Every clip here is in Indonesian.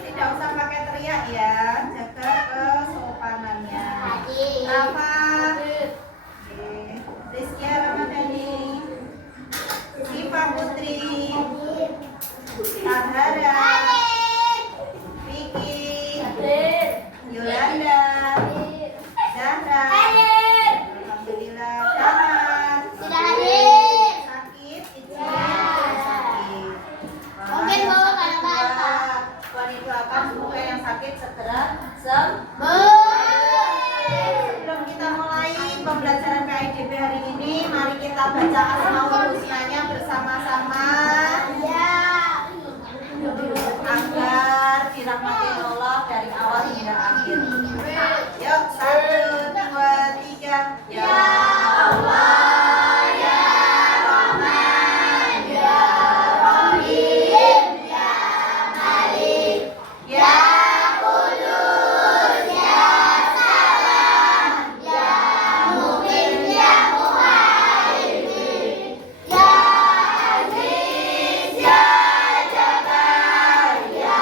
tidak usah pakai teriak ya, jaga kesopanannya. Rafa, Rizkia Ramadhani, Siva Putri, Tahara, Vicky, Yolanda, Zahra. Alhamdulillah. Daman sakit, izin sakit. Doakan semoga yang sakit segera sembuh. Sebelum kita mulai pembelajaran KIDP hari ini, mari kita baca Asmaul Husnanya bersama-sama agar dirahmati Allah dari awal hingga akhir. Yuk, 1, 2, 3. Ya Allah, ya Rahman, ya Rahim, ya Malik, ya Qudus, ya Salam, ya Mu'min, ya Muhaimin, ya Aziz, ya Jabbar, ya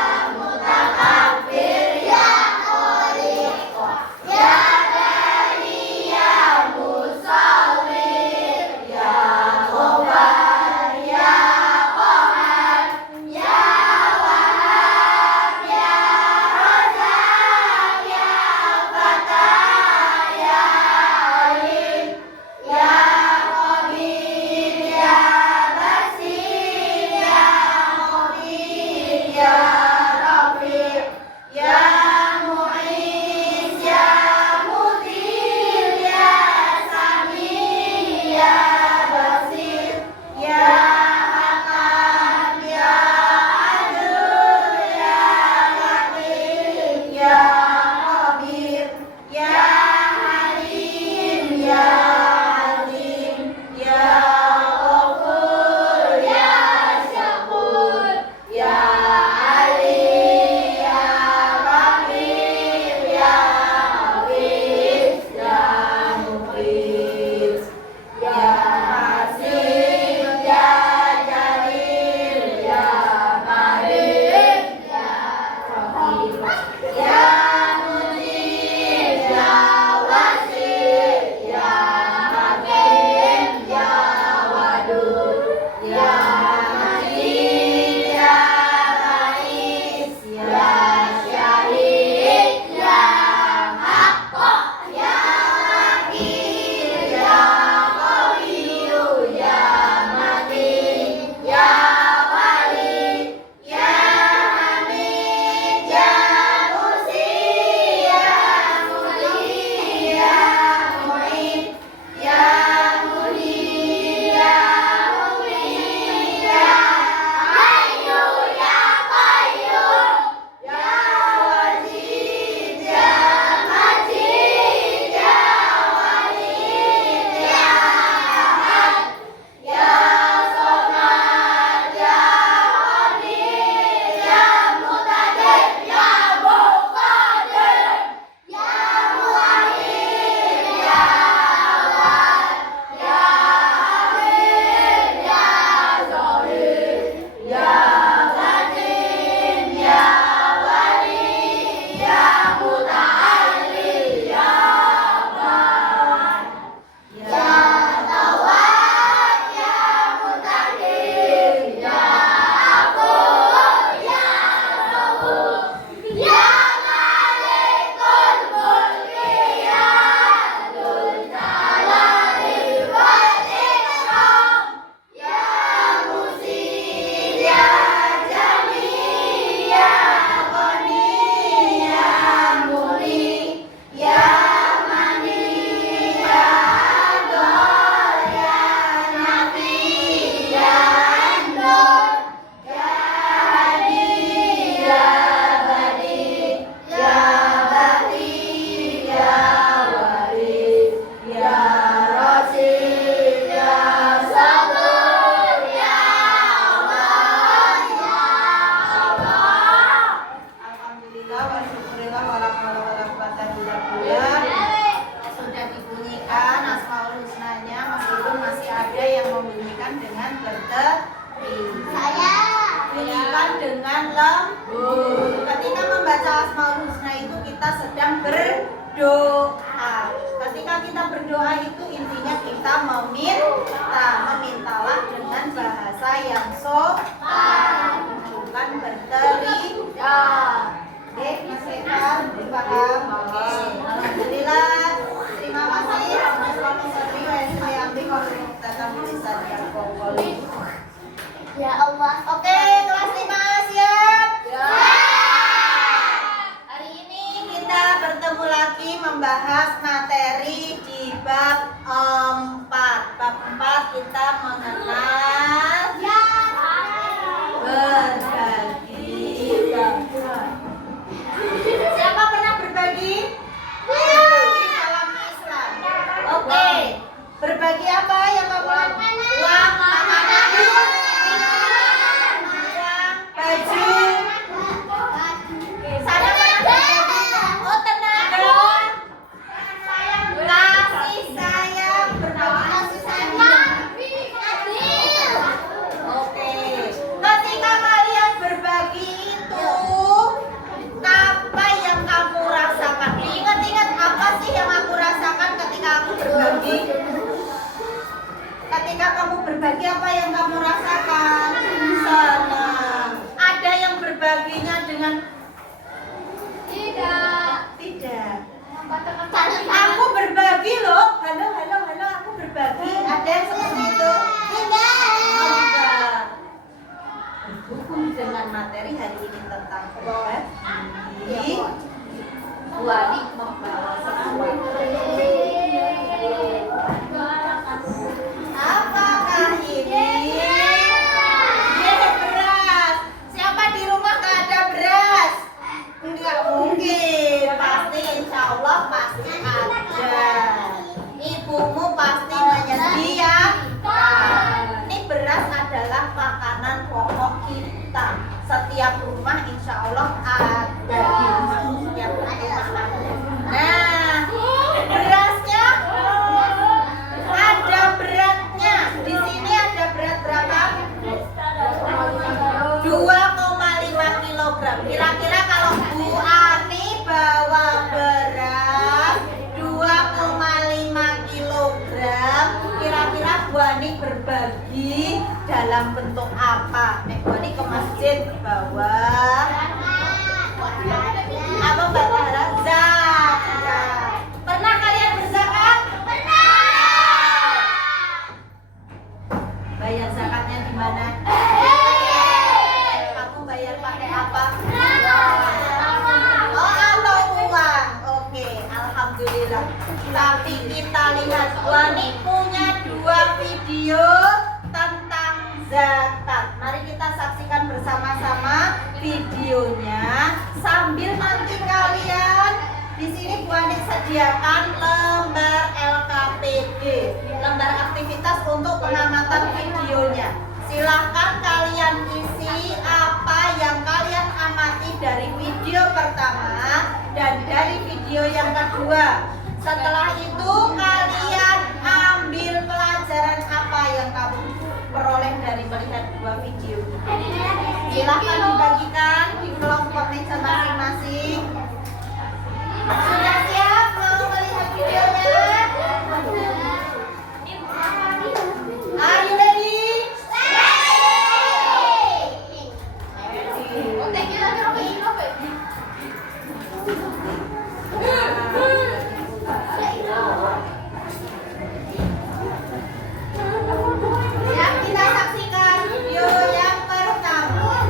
doa. Ketika kita berdoa itu intinya kita memintalah dengan bahasa yang sopan, bukan berteriak. Oke, Mas Eka, dipaham? Oke, alhamdulillah. Terima kasih. Ya Allah. Oke, kelas 5 siap? Ya. Hari ini kita bertemu lagi membahas materi di bab 4. Bab 4 kita mengenal berbagi. Siapa pernah berbagi? Berbagi dalam Islam. Oke. Berbagi apa yang kamu lakukan? Uang, makanan, baju. Sana pernah berbagi? Oh, tenaga. Kasih sayang, berbagi kasih sayang. Oke. Ketika kalian berbagi itu, apa yang kamu rasakan? Ingat-ingat apa sih yang aku rasakan ketika aku berbagi? Ketika kamu berbagi apa yang kamu rasakan? Senang. Ada yang berbaginya dengan tidak. Aku berbagi loh. Halo, aku berbagi. Ada yang seperti itu? Enggak. Berhubung dengan materi hari ini tentang berbagi, Bu Adik membawa sesuatu. Apakah ini? Beras. Siapa di rumah gak ada beras? Enggak mungkin. Pasti insya Allah pasti ada. Ibumu pasti menyediakan. Ini beras adalah makanan pokok kita. Setiap rumah insya Allah ada. Setiap rumah ada. Nah, berasnya ada beratnya. Di sini ada berat berapa? 2,5 kilogram. Kira-kira kalau Bu Ani bawa beras 2,5 kilogram, kira-kira Bu Ani berbagi dalam bentuk apa? Nek Bu Ani ke masjid bawa apa Mbak Tara? Zakat. Pernah kalian berzakat? Bayar zakatnya di mana? Kamu bayar pakai apa? Oh, atau uang. Oke, alhamdulillah. Tapi kita lihat Wani punya 2 video tentang zakat. Mari kita saksikan bersama-sama videonya sambil nanti kalian di sini Bu Ani sediakan lembar LKPD, lembar aktivitas untuk pengamatan videonya. Silahkan kalian isi apa yang kalian amati dari video pertama dan dari video yang kedua. Setelah itu kalian ambil pelajaran apa yang kamu peroleh dari melihat 2 video. Silahkan dibagikan di kelompok masing-masing. Sudah siap mau melihat videonya? Are you ready? Siap, kita saksikan video yang pertama.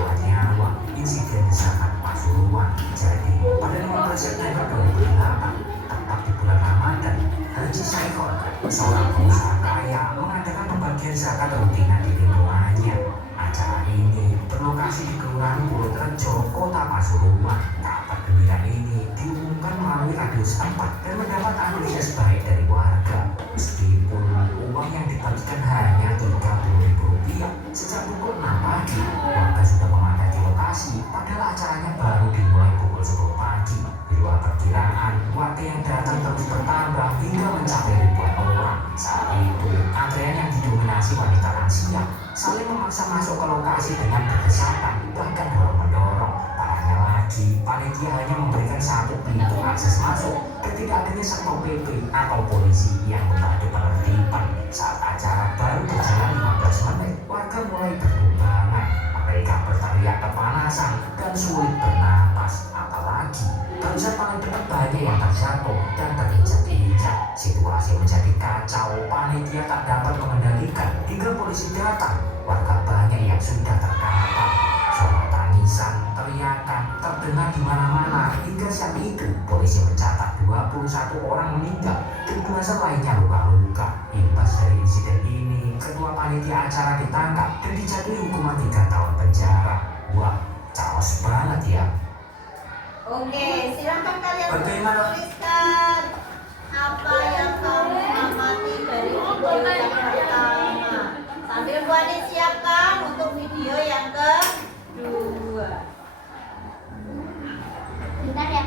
Insiden zakat Pasuruan terjadi pada 15 September 2008, tepat di bulan Ramadan. Haji Saikon, seorang pengusaha kaya, mengadakan pembagian zakat rutinan di lingkungannya. Acara ini berlokasi di Kelurahan Purworejo, Kota Pasuruan. Kabar gembira ini diumumkan melalui radio setempat dan mendapat antusias baik dari warga. Meskipun uang yang dibagikan hanya Rp30.000 sejak pukul 6 pagi, warga sudah memadati lokasi. Padahal acaranya baru dimulai pukul 10 pagi. Di luar perkiraan, warga yang datang terus bertambah hingga mencapai ribuan orang. Saat itu, antrean yang didominasi wanita lansia saling memaksa masuk ke lokasi dengan berdesakan, bahkan dorong-mendorong. Parahnya lagi, lagi, panitia hanya memberikan satu pintu akses masuk dan tidak adanya satpol PP atau polisi yang membantu penertiban. Saat acara baru berjalan 15 menit, warga mulai berlumbangan. Mereka berteriak kepanasan dan sulit bernapas. Apalagi barisan paling dekat banyak yang terjatuh dan terinjak-injak. Situasi menjadi kacau, panitia tak dapat mengendalikan hingga polisi datang. Warga banyak yang sudah terkapar. Suara tangisan, teriakan terdengar di mana-mana. Hingga saat itu, polisi mencatat 21 orang meninggal dan belasan lainnya luka-luka. Imbas dari insiden ini, ketua panitia acara ditangkap dan dijatuhi hukuman 3 tahun penjara. Wah, chaos banget ya. Oke, silakan kalian Bagaimana? tuliskan apa yang kamu amati dari video yang pertama. Sambil Bu Ani siapkan untuk video yang kedua. Bentar ya.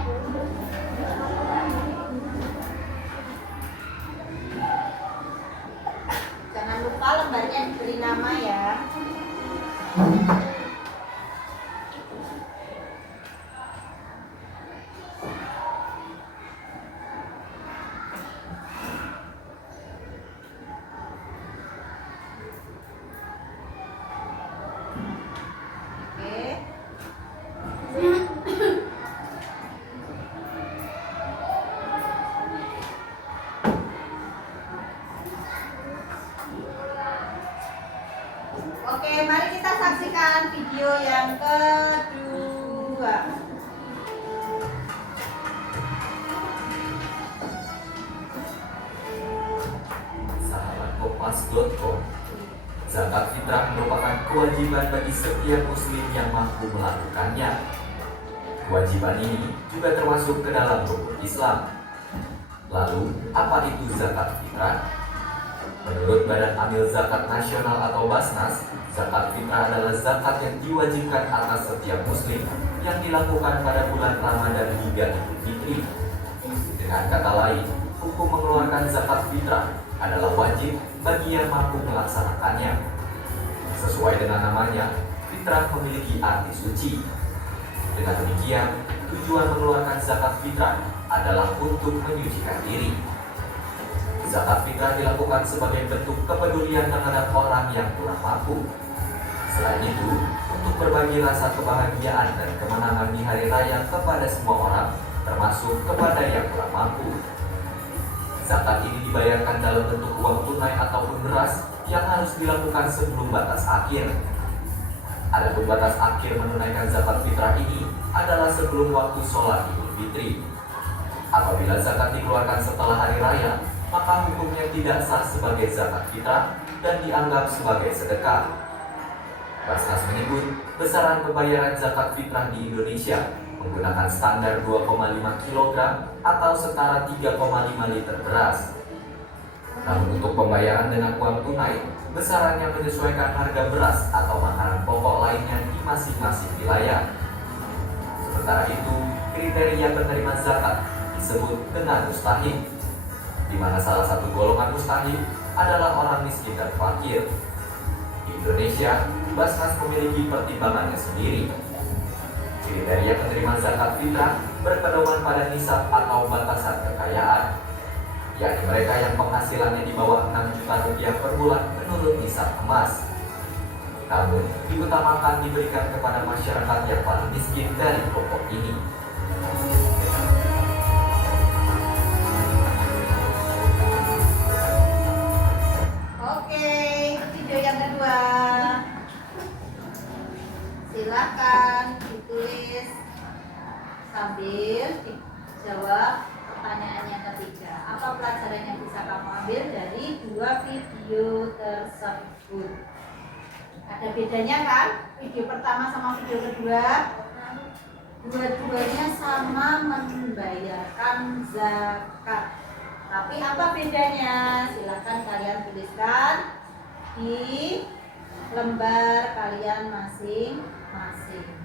Jangan lupa lembarnya diberi nama ya. Oke, mari kita saksikan video yang kedua. Sahabat Kompas.com, zakat fitrah merupakan kewajiban bagi setiap muslim yang mampu melakukannya. Kewajiban ini juga termasuk ke dalam rukun Islam. Lalu, apa itu zakat fitrah? Menurut Badan Amil Zakat Nasional atau Basnas, zakat fitrah adalah zakat yang diwajibkan atas setiap muslim yang dilakukan pada bulan Ramadan hingga Idul Fitri. Dengan kata lain, hukum mengeluarkan zakat fitrah adalah wajib bagi yang mampu melaksanakannya. Sesuai dengan namanya, fitrah memiliki arti suci. Dengan demikian, tujuan mengeluarkan zakat fitrah adalah untuk menyucikan diri. Zakat fitrah dilakukan sebagai bentuk kepedulian terhadap orang yang kurang mampu. Selain itu, untuk berbagi rasa kebahagiaan dan kemenangan di hari raya kepada semua orang, termasuk kepada yang kurang mampu. Zakat ini dibayarkan dalam bentuk uang tunai ataupun beras yang harus dilakukan sebelum batas akhir. Adapun batas akhir menunaikan zakat fitrah ini adalah sebelum waktu sholat Idul Fitri. Apabila zakat dikeluarkan setelah hari raya, maka hukumnya tidak sah sebagai zakat fitrah dan dianggap sebagai sedekah. Basnas menyebut besaran pembayaran zakat fitrah di Indonesia menggunakan standar 2,5 kg atau setara 3,5 liter beras. Namun untuk pembayaran dengan uang tunai, besarannya menyesuaikan harga beras atau makanan pokok lainnya di masing-masing wilayah. Sementara itu, kriteria penerima zakat disebut dengan mustahik, di mana salah satu golongan mustahik adalah orang miskin dan fakir. Di Indonesia, Basnas memiliki pertimbangannya sendiri. Kriteria penerima zakat fitrah berpedoman pada nisab atau batasan kekayaan, yakni mereka yang penghasilannya di bawah 6 juta rupiah per bulan menurut nisab emas. Namun, diutamakan diberikan kepada masyarakat yang paling miskin dari kelompok ini. Oke, video yang kedua. Silakan ditulis sambil dijawab pertanyaan yang ketiga. Apa pelajaran yang bisa kamu ambil dari dua video tersebut? Ada bedanya kan? Video pertama sama video kedua, dua-duanya sama membayarkan zakat. Tapi apa bedanya? Silakan kalian tuliskan di lembar kalian masing-masing.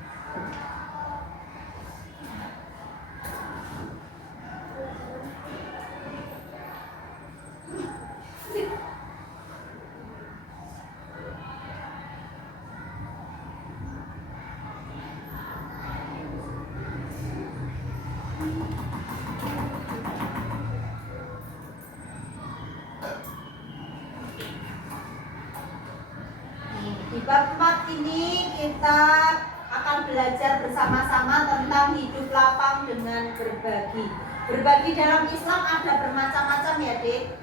kita akan belajar bersama-sama tentang hidup lapang dengan berbagi. Berbagi dalam Islam ada bermacam-macam ya, Dek.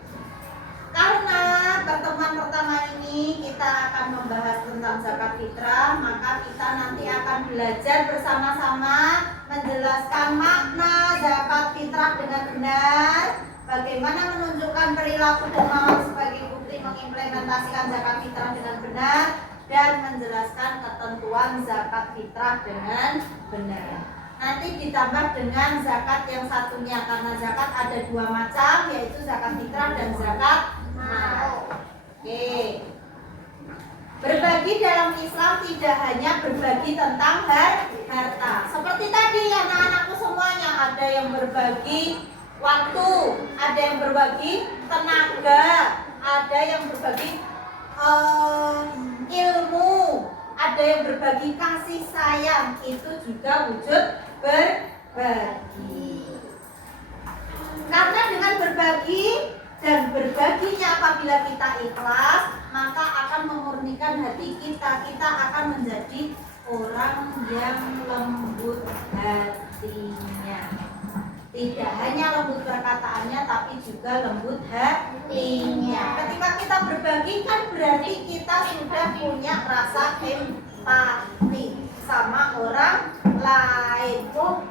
Karena pertemuan pertama ini kita akan membahas tentang zakat fitrah, maka kita nanti akan belajar bersama-sama menjelaskan makna zakat fitrah dengan benar, bagaimana menunjukkan perilaku dermawan sebagai bukti mengimplementasikan zakat fitrah dengan benar, dan menjelaskan ketentuan zakat fitrah dengan benar. Nanti ditambah dengan zakat yang satunya, karena zakat ada dua macam, yaitu zakat fitrah dan zakat mal. Oke. Berbagi dalam Islam tidak hanya berbagi tentang harta. Seperti tadi anak-anakku semuanya, ada yang berbagi waktu, ada yang berbagi tenaga, ada yang berbagi ilmu, ada yang berbagi kasih sayang. Itu juga wujud berbagi. Karena dengan berbagi dan berbaginya apabila kita ikhlas, maka akan memurnikan hati kita. Kita akan menjadi orang yang lembut hatinya. Tidak hanya lembut perkataannya, tapi juga lembut hatinya. Ketika kita berbagi kan berarti kita sudah punya rasa empati sama orang lain. Oh,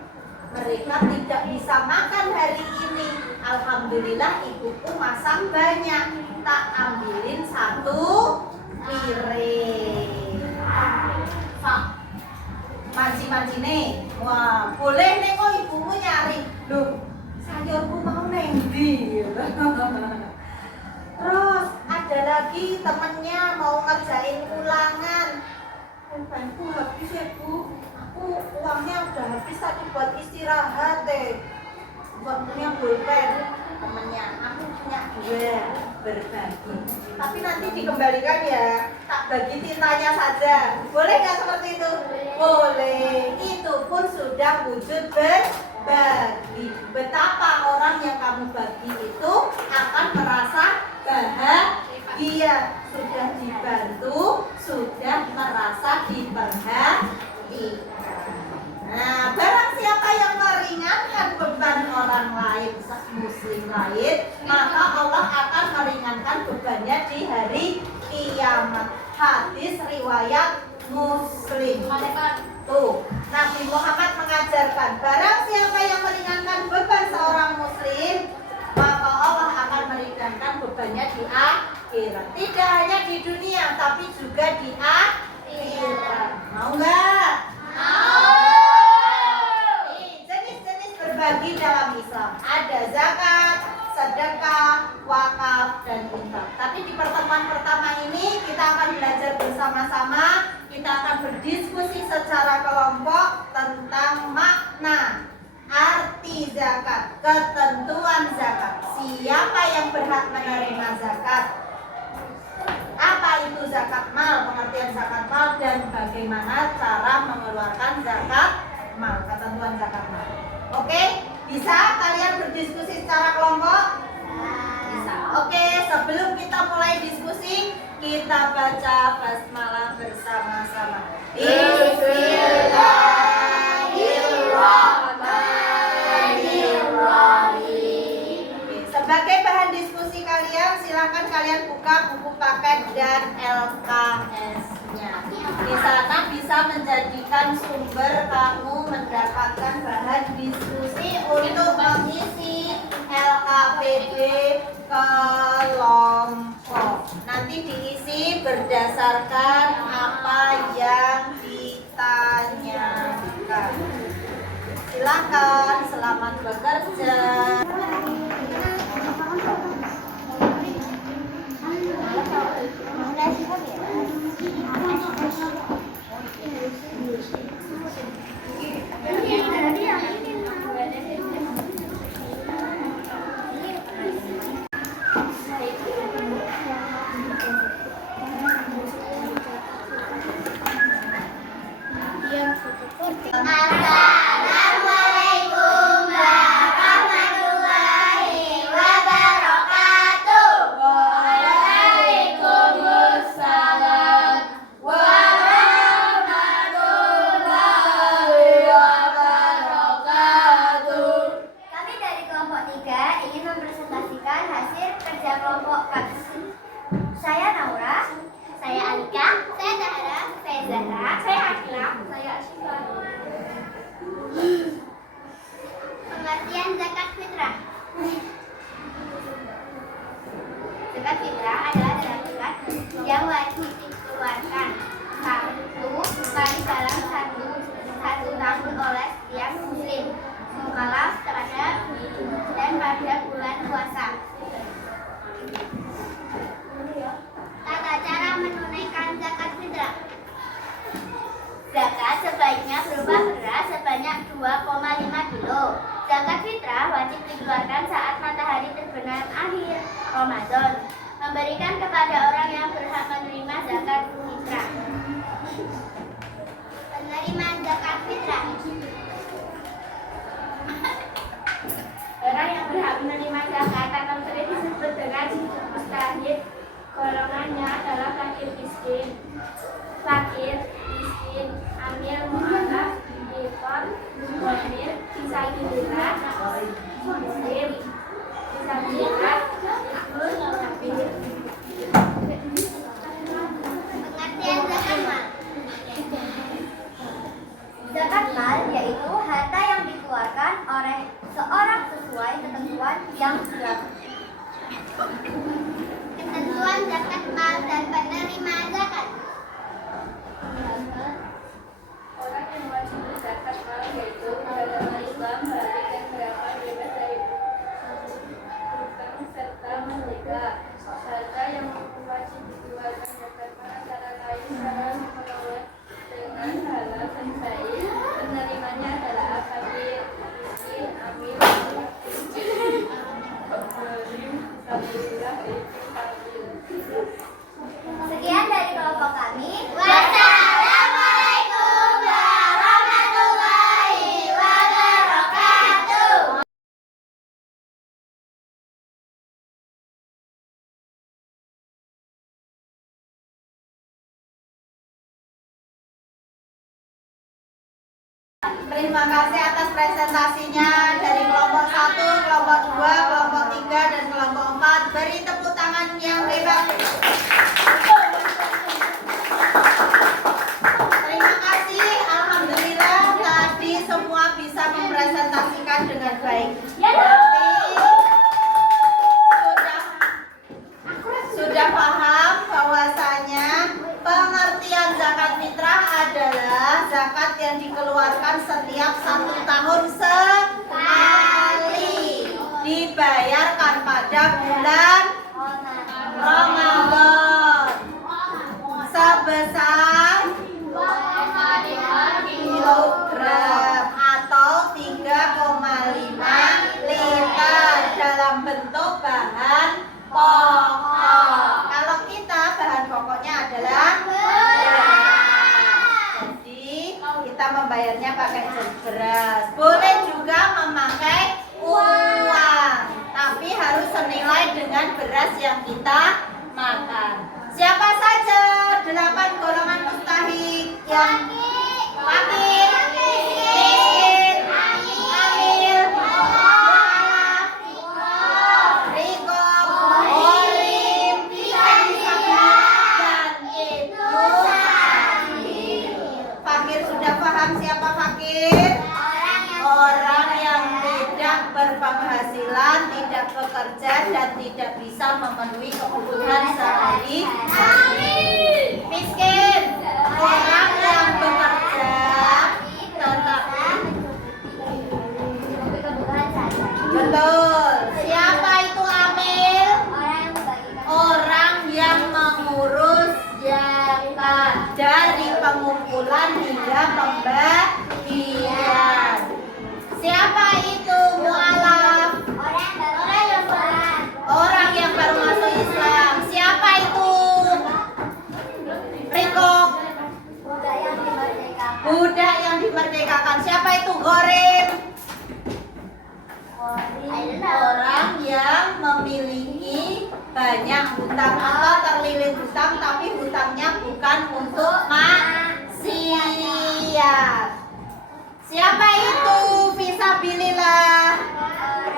mereka tidak bisa makan hari ini, alhamdulillah ibuku masak banyak, tak ambilin satu piring. Manci nih, wah boleh nih kok ibumu nyari, loh sayurku mau nengdi. Terus ada lagi temennya mau ngerjain ulangan, pulpenku habis ya bu, aku uangnya udah habis tadi buat istirahat deh, buat punya pulpen. Temennya, aku punya dua, berbagi. Tapi nanti dikembalikan ya, tak bagi tintanya saja. Boleh nggak seperti itu? Boleh. Itu pun sudah wujud berbagi. Betapa orang yang kamu bagi itu akan merasa bahagia. Sudah dibantu, sudah merasa diperhatikan. Nah, barang siapa yang meringankan beban orang lain, muslim lain, maka Allah akan meringankan bebannya di hari kiamat. Hadis riwayat Muslim. Tuh, Nabi Muhammad mengajarkan, barang siapa yang meringankan beban seorang muslim, maka Allah akan meringankan bebannya di akhirat. Tidak hanya di dunia, tapi juga di akhirat. Mau nggak? Mau. Berbagi dalam Islam ada zakat, sedekah, wakaf, dan infak. Tapi di pertemuan pertama ini kita akan belajar bersama-sama. Kita akan berdiskusi secara kelompok tentang makna, arti zakat, ketentuan zakat, siapa yang berhak menerima zakat, apa itu zakat mal, pengertian zakat mal, dan bagaimana cara mengeluarkan zakat mal, ketentuan zakat mal. Oke, bisa kalian berdiskusi secara kelompok? Bisa. Oke, sebelum kita mulai diskusi, kita baca basmalah bersama-sama. Bismillahirrahmanirrahim. Sebagai bahan diskusi kalian, silakan kalian buka buku paket dan LKS-nya. Di sana bisa menjadikan sumber kamu mendapatkan bahan diskusi untuk mengisi LKPD kelompok. Nanti diisi berdasarkan apa yang ditanyakan. Silakan, selamat bekerja. Assalamualaikum warahmatullahi wabarakatuh. Waalaikumsalam warahmatullahi wajib dikeluarkan saat matahari terbenam akhir Ramadan. Memberikan kepada orang yang berhak menerima zakat fitrah. Penerimaan zakat fitrah. Orang yang berhak menerima zakat atau fitrah disebut dengan mustahil. Golongannya adalah fakir miskin, amil mu'alaf, ifon, gomir, fisabilillah, muslim, fisabilillah, ibnul sabil. Pengertian zakat mal. Zakat mal yaitu harta yang dikeluarkan oleh seorang sesuai ketentuan yang berlaku. Ketentuan zakat mal dan penerima zakat. Orang yang wajib zakat mal yaitu agama Islam, balik dan beragama bebas dari hutang serta merdeka. Harta yang wajib dikeluarkan zakat mal antara lain cara mengelola dengan halal dan baik. Penerimanya adalah fakir, miskin, amil, sekian dari kelompok kami. Wassalamualaikum warahmatullahi wabarakatuh. Terima kasih atas presentasinya dari kelompok 1, kelompok 2, kelompok 3, dan kelompok 4. Beri tepuk tangan yang hebat. Terima kasih, alhamdulillah tadi semua bisa mempresentasikan dengan baik. Berarti sudah paham bahwasanya pengertian zakat fitrah adalah zakat yang dikeluarkan setiap 1 tahun sekali, dibayarkan pada bulan Ramadan sebesar 5 kilogram atau 3,5 liter dalam bentuk bahan pokok. Kalau kita bahan pokoknya adalah beras. Jadi kita membayarnya pakai beras. Boleh juga memakai uang, tapi harus senilai dengan beras yang kita makan. Siapa saja 8 golongan mustahik yang fakir, miskin, amil, mu'alaf, riqab, gharim, fisabilillah, dan ibnul sabil. Fakir sudah paham siapa fakir? Orang yang tidak berpenghasilan, tidak bekerja, dan tidak bisa memenuhi kebutuhan sehari-hari. Miskin, orang yang bekerja tetapi betul. Siapa itu amil? Orang yang mengurus zakat dari pengumpulan hingga pembagian. Siapa itu mu'alaf? Orang yang baru masuk Islam. Siapa itu riqab? Budak yang dimerdekakan. Siapa itu gharim? Orang yang memiliki banyak hutang atau terlilit hutang, tapi hutangnya bukan untuk maksiat. Siapa itu fisabilillah?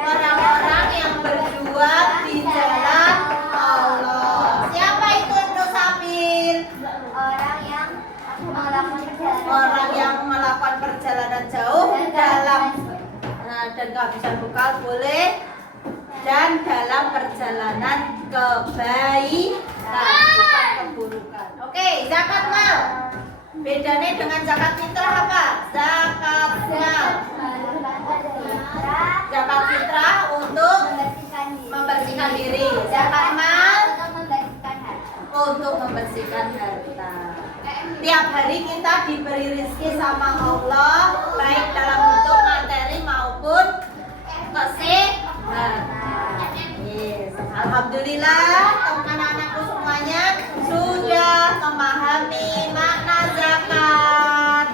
Orang-orang yang berjuang di jalan Allah. Siapa itu ibnul sabil? Orang yang melakukan perjalanan jauh dan kehabisan bekal boleh, dan dalam perjalanan kebaikan bukan keburukan. Oke, zakat mal. Bedanya dengan zakat fitrah apa? Zakat mal. Zakat fitrah untuk membersihkan diri. Zakat mal untuk membersihkan harta. Tiap hari kita diberi rezeki sama Allah, baik dalam bentuk materi maupun kesehatan. Alhamdulillah anak-anakku semuanya sudah memahami makna zakat,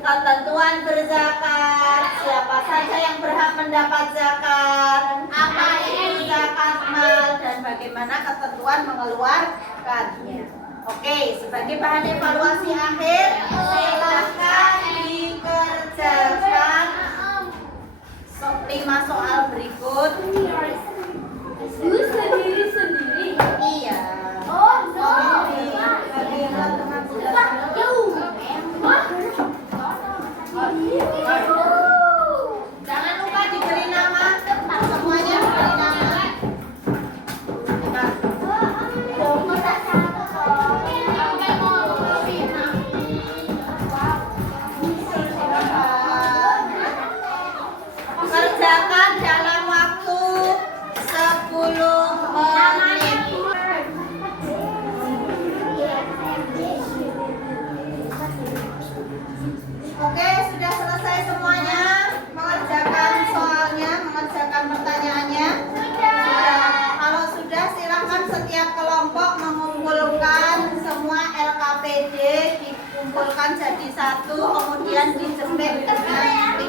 ketentuan berzakat, siapa saja yang berhak mendapat zakat, apa itu zakat mal, dan bagaimana ketentuan mengeluarkannya. Oke, sebagai bahan evaluasi akhir, silahkan dikerjakan 5 soal berikut. Sendiri-sendiri. Iya. Jangan lupa diberi nama, semuanya diberi nama. Kerjakan dalam waktu 10 menit. Oke, sudah selesai semuanya mengerjakan soalnya, mengerjakan pertanyaannya. Sudah. Kalau sudah, silakan setiap kelompok mengumpulkan semua LKPD, dikumpulkan jadi satu, kemudian dijepit dengan